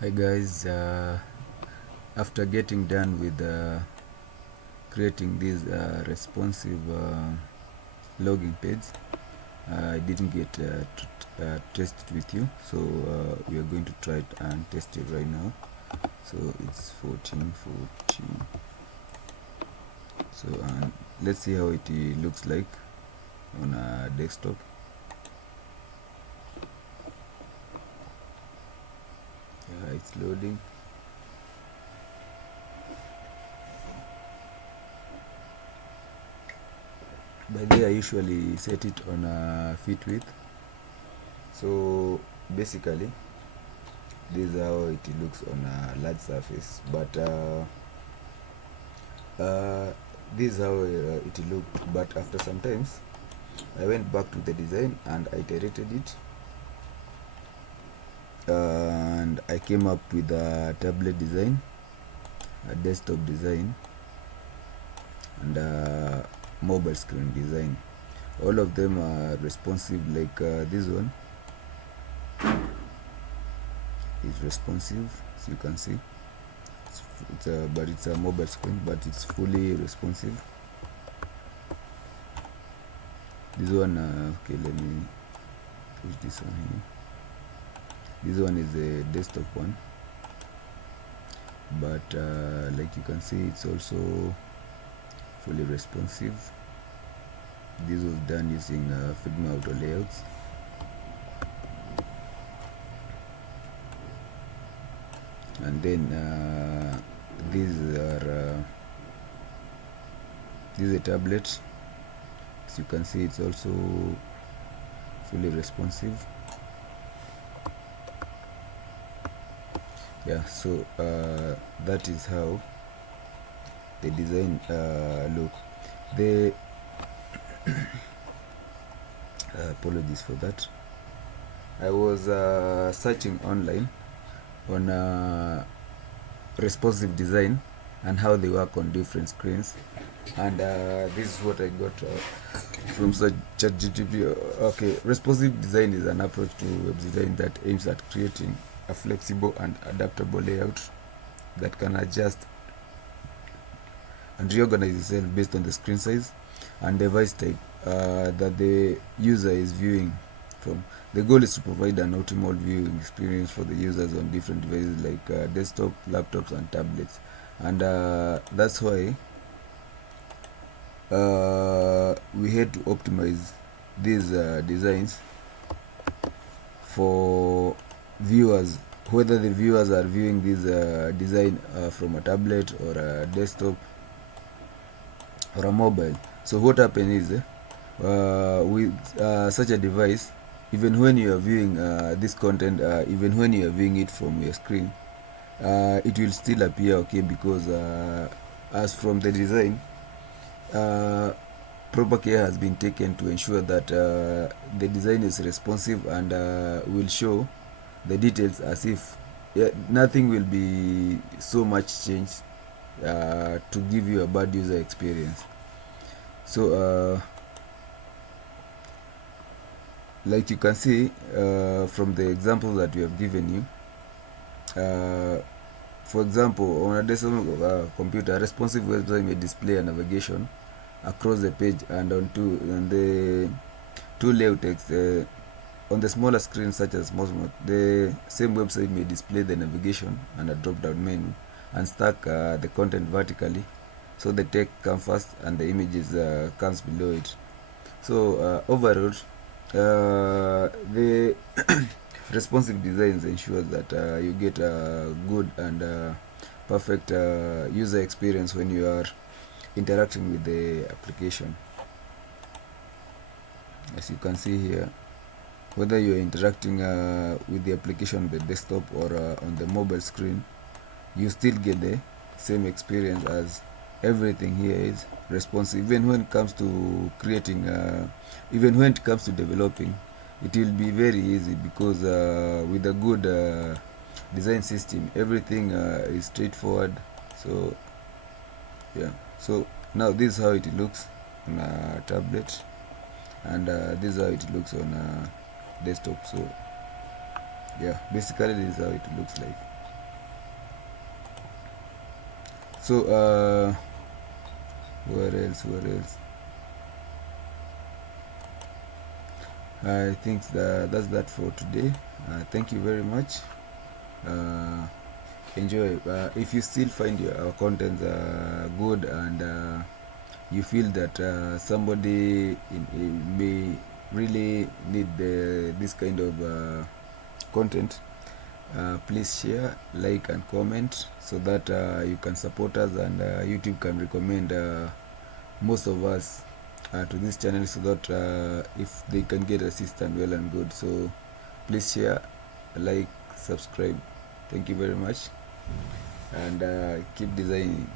Hi guys, after getting done with creating this responsive login page, I didn't get to test it with you, so we are going to try it and test it right now. So it's 1414. So let's see how it looks like on a desktop. It's loading. By the way, I usually set it on a fit width. So basically, this is how it looks on a large surface, but this is how it looked. But after some times, I went back to the design and I iterated it, and I came up with a tablet design, a desktop design, and a mobile screen design. All of them are responsive. Like this one is responsive, as you can see. But it's a mobile screen, but it's fully responsive. This one, okay, let me push this one here. This one is a desktop one, but like you can see, it's also fully responsive. This was done using Figma Auto Layouts. And then these are this is a tablet. As you can see, it's also fully responsive. Yeah, so that is how the design look. The apologies for that. I was searching online on responsive design and how they work on different screens, and this is what I got from ChatGPT. Okay, responsive design is an approach to web design that aims at creating a flexible and adaptable layout that can adjust and reorganize itself based on the screen size and device type that the user is viewing from. The goal is to provide an optimal viewing experience for the users on different devices like desktop, laptops, and tablets. And that's why we had to optimize these designs for viewers, whether the viewers are viewing this design from a tablet or a desktop or a mobile. So what happens is with such a device, even when you are viewing this content, even when you are viewing it from your screen, it will still appear okay, because as from the design, proper care has been taken to ensure that the design is responsive and will show the details as if nothing will be so much changed to give you a bad user experience. So like you can see from the examples that we have given you, for example, on a desktop computer, a responsive website may display a navigation across the page and on the two layout text. On the smaller screen, such as Mosmot, the same website may display the navigation and a drop-down menu and stack the content vertically, so the text comes first and the images comes below it. So overall, the responsive designs ensures that you get a good and perfect user experience when you are interacting with the application. As you can see here, whether you're interacting with the application on the desktop or on the mobile screen, you still get the same experience, as everything here is responsive. Even when it comes to creating, even when it comes to developing, it will be very easy, because with a good design system, everything is straightforward. So yeah, so now this is how it looks on a tablet, and this is how it looks on a desktop. So yeah, basically this is how it looks like. So where else? I think that's that for today. Thank you very much. uh, Enjoy. If you still find our content good, and you feel that somebody may really need this kind of content, please share, like, and comment, so that you can support us, and YouTube can recommend most of us to this channel, so that if they can get assistance, well and good. So please share, like, subscribe. Thank you very much, and keep designing.